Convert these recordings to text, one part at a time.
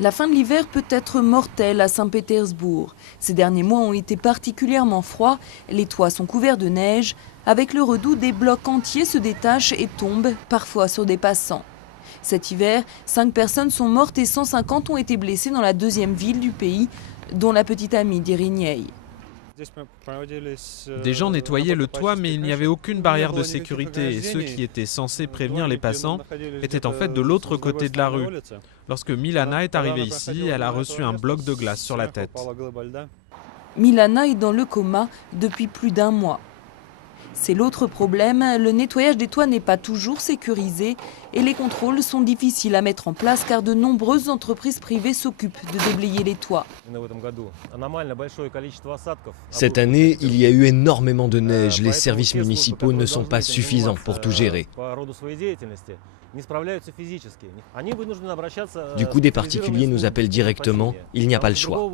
La fin de l'hiver peut être mortelle à Saint-Pétersbourg. Ces derniers mois ont été particulièrement froids. Les toits sont couverts de neige. Avec le redout, des blocs entiers se détachent et tombent, parfois sur des passants. Cet hiver, 5 personnes sont mortes et 150 ont été blessées dans la deuxième ville du pays, dont la petite amie d'Irignei. Des gens nettoyaient le toit, mais il n'y avait aucune barrière de sécurité et ceux qui étaient censés prévenir les passants étaient en fait de l'autre côté de la rue. Lorsque Milana est arrivée ici, elle a reçu un bloc de glace sur la tête. Milana est dans le coma depuis plus d'1 mois. C'est l'autre problème, le nettoyage des toits n'est pas toujours sécurisé et les contrôles sont difficiles à mettre en place car de nombreuses entreprises privées s'occupent de déblayer les toits. Cette année, il y a eu énormément de neige. Les services municipaux ne sont pas suffisants pour tout gérer. Du coup, des particuliers nous appellent directement. Il n'y a pas le choix.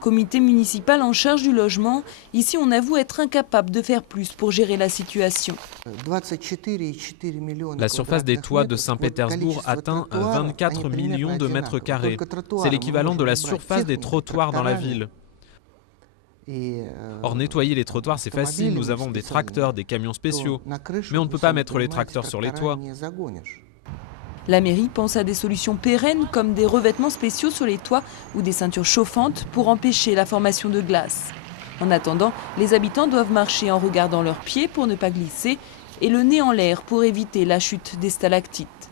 Comité municipal en charge du logement, ici on avoue être incapable de faire plus pour gérer la situation. La surface des toits de Saint-Pétersbourg atteint 24 millions de mètres carrés. C'est l'équivalent de la surface des trottoirs dans la ville. Or, nettoyer les trottoirs, c'est facile. Nous avons des tracteurs, des camions spéciaux. Mais on ne peut pas mettre les tracteurs sur les toits. La mairie pense à des solutions pérennes comme des revêtements spéciaux sur les toits ou des ceintures chauffantes pour empêcher la formation de glace. En attendant, les habitants doivent marcher en regardant leurs pieds pour ne pas glisser et le nez en l'air pour éviter la chute des stalactites.